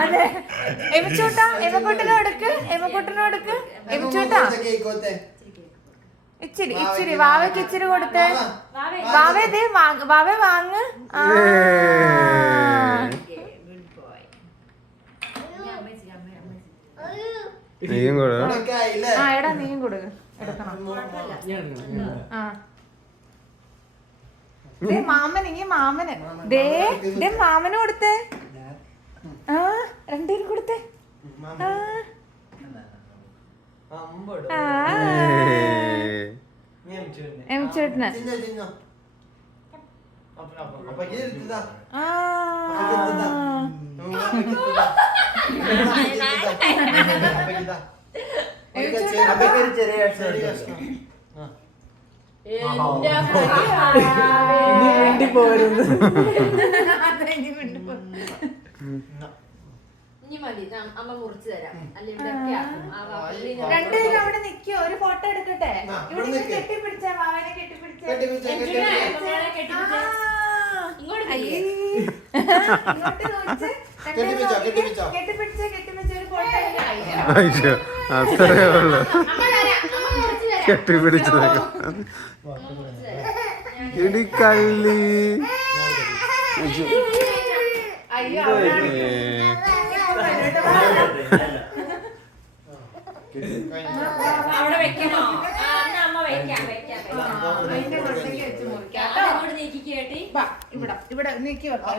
അതെ എമിച്ചോട്ടാ എമക്കൂട്ടിനും എടുക്ക് എമക്കൂട്ടിനും എടുക്ക് എമിച്ചോട്ടാ ഇച്ചിരി ഇച്ചിരി വാവയ്ക്ക് ഇച്ചിരി കൊടുത്തേ വാവേ ദേ വാവേ വാങ്ങ് ആ എടാ നീയും കൊടുക്ക എടുക്കണം ആ ദേ മാമൻ ഇനി മാമന് ദേ ദേ മാമന് കൊടുത്തേ ആ രണ്ടേരും കൊടുത്തേ എമിച്ചേട്ടന് രണ്ടുപേരും അവിടെ നിക്കോ ഒരു ഫോട്ടോ എടുക്കട്ടെ ഇവിടെ കെട്ടിപ്പിടിച്ച മാവനെ കെട്ടിപ്പിടിച്ച കെട്ടിപ്പിടിച്ച ഒരു ഫോട്ടോ അത്രേ ഉള്ളു കെട്ടിപ്പിടിച്ചതൊക്കെ ഇടിക്കള്ളി അയ്യോ അവിടെ വെക്കണോ അമ്മ വെക്കാം ഇവിടെ നീക്കി വെക്കാം